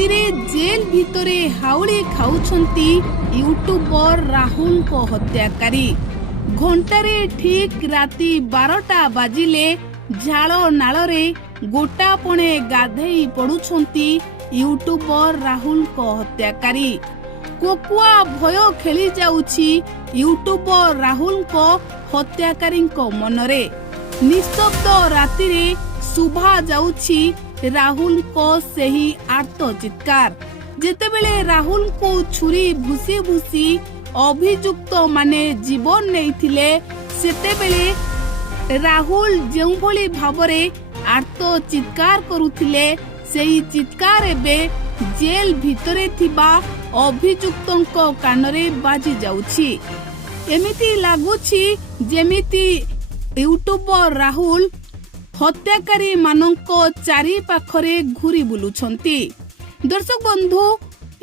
ରାତିରେ ଜେଲ ଭିତରେ ହାଉଳି ଖାଉଛନ୍ତି ୟୁଟ୍ୟୁବର ରାହୁଲ को ହତ୍ୟାକାରୀ। ଘଣ୍ଟାରେ ଠିକ୍ ରାତି 12ଟା ବାଜିଲେ ଝାଳ ନାଳରେ ଗୋଟାପଣେ ଗାଧେଇ ପଡୁଛନ୍ତି ୟୁଟ୍ୟୁବର ରାହୁଲ को ହତ୍ୟାକାରୀ। କୋକୁଆ ଭୟ ଖେଳି ଯାଉଛି ୟୁଟ୍ୟୁବର ରାହୁଲଙ୍କ ହତ୍ୟାକାରୀଙ୍କ ମନରେ। ନିସ୍ତବ୍ଧ ରାତିରେ ଶୁଭା ଯାଉଛି ରାହୁଲଙ୍କ ସେହି ଆର୍ତ୍ତ ଚିତ୍କାର। ଯେତେବେଳେ ରାହୁଲଙ୍କୁ ଛୁରୀ ଭୁସି ଭୁସି ଅଭିଯୁକ୍ତ ମାନେ ଜୀବନ ନେଇଥିଲେ, ସେତେବେଳେ ରାହୁଲ ଯେଉଁଭଳି ଭାବରେ ଆର୍ତ୍ତ ଚିତ୍କାର କରୁଥିଲେ, ସେହି ଚିତ୍କାର ଏବେ ଜେଲ ଭିତରେ ଥିବା ଅଭିଯୁକ୍ତଙ୍କ କାନରେ ବାଜି ଯାଉଛି। ଏମିତି ଲାଗୁଛି ଯେମିତି ୟୁଟ୍ୟୁବର ରାହୁଲ ହତ୍ୟାକାରୀ ମାନଙ୍କ ଚାରି ପାଖରେ ଘୁରି ବୁଲୁଛନ୍ତି। ଦର୍ଶକ ବନ୍ଧୁ,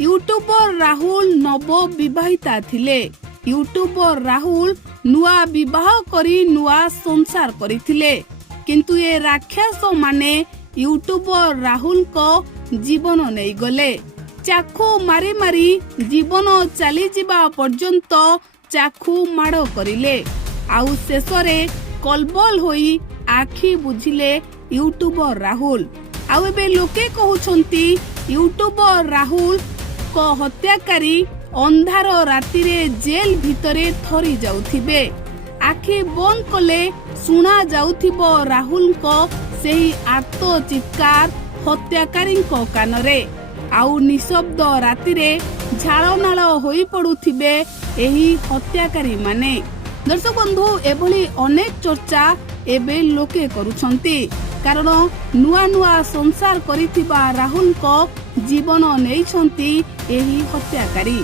ୟୁଟ୍ୟୁବର ରାହୁଲ ନବ ବିବାହିତା ଥିଲେ। ୟୁଟ୍ୟୁବର ରାହୁଲ ନୂଆ ବିବାହ କରି ନୂଆ ସଂସାର କରିଥିଲେ, କିନ୍ତୁ ଏ ରାକ୍ଷସ ମାନେ ୟୁଟ୍ୟୁବର ରାହୁଲଙ୍କ ଜୀବନ ନେଇଗଲେ। ଚାଖୁ ମାରି ମାରି ଜୀବନ ଚାଲିଯିବା ପର୍ଯ୍ୟନ୍ତ ଚାଖୁ ମାଡ଼ କରିଲେ। ଆଉ ଶେଷରେ କଲବଲ ହୋଇ ଆଖି ବୁଝିଲେ ୟୁଟ୍ୟୁବର ରାହୁଲ। ଆଉ ଏବେ ଲୋକେ କହୁଛନ୍ତି ୟୁଟ୍ୟୁବର ରାହୁଲଙ୍କ ହତ୍ୟାକାରୀ ଅନ୍ଧାର ରାତିରେ ଜେଲ ଭିତରେ ଥରି ଯାଉଥିବେ। ଆଖି ବନ୍ଦ କଲେ ଶୁଣା ଯାଉଥିବ ରାହୁଲଙ୍କ ସେହି ଆର୍ତ୍ତ ଚିତ୍କାର ହତ୍ୟାକାରୀଙ୍କ କାନରେ। ଆଉ ନିଶବ୍ଦ ରାତିରେ ଝାଳନାଳ ହୋଇ ପଡୁଥିବେ ଏହି ହତ୍ୟାକାରୀ ମାନେ। ଦର୍ଶକ ବନ୍ଧୁ, ଏଭଳି ଅନେକ ଚର୍ଚ୍ଚା ଏବେ ଲୋକେ କରୁଛନ୍ତି, କାରଣ ନୂଆ ନୂଆ ସଂସାର କରିଥିବା ରାହୁଲଙ୍କ ଜୀବନ ନେଇଛନ୍ତି ଏହି ହତ୍ୟାକାରୀ।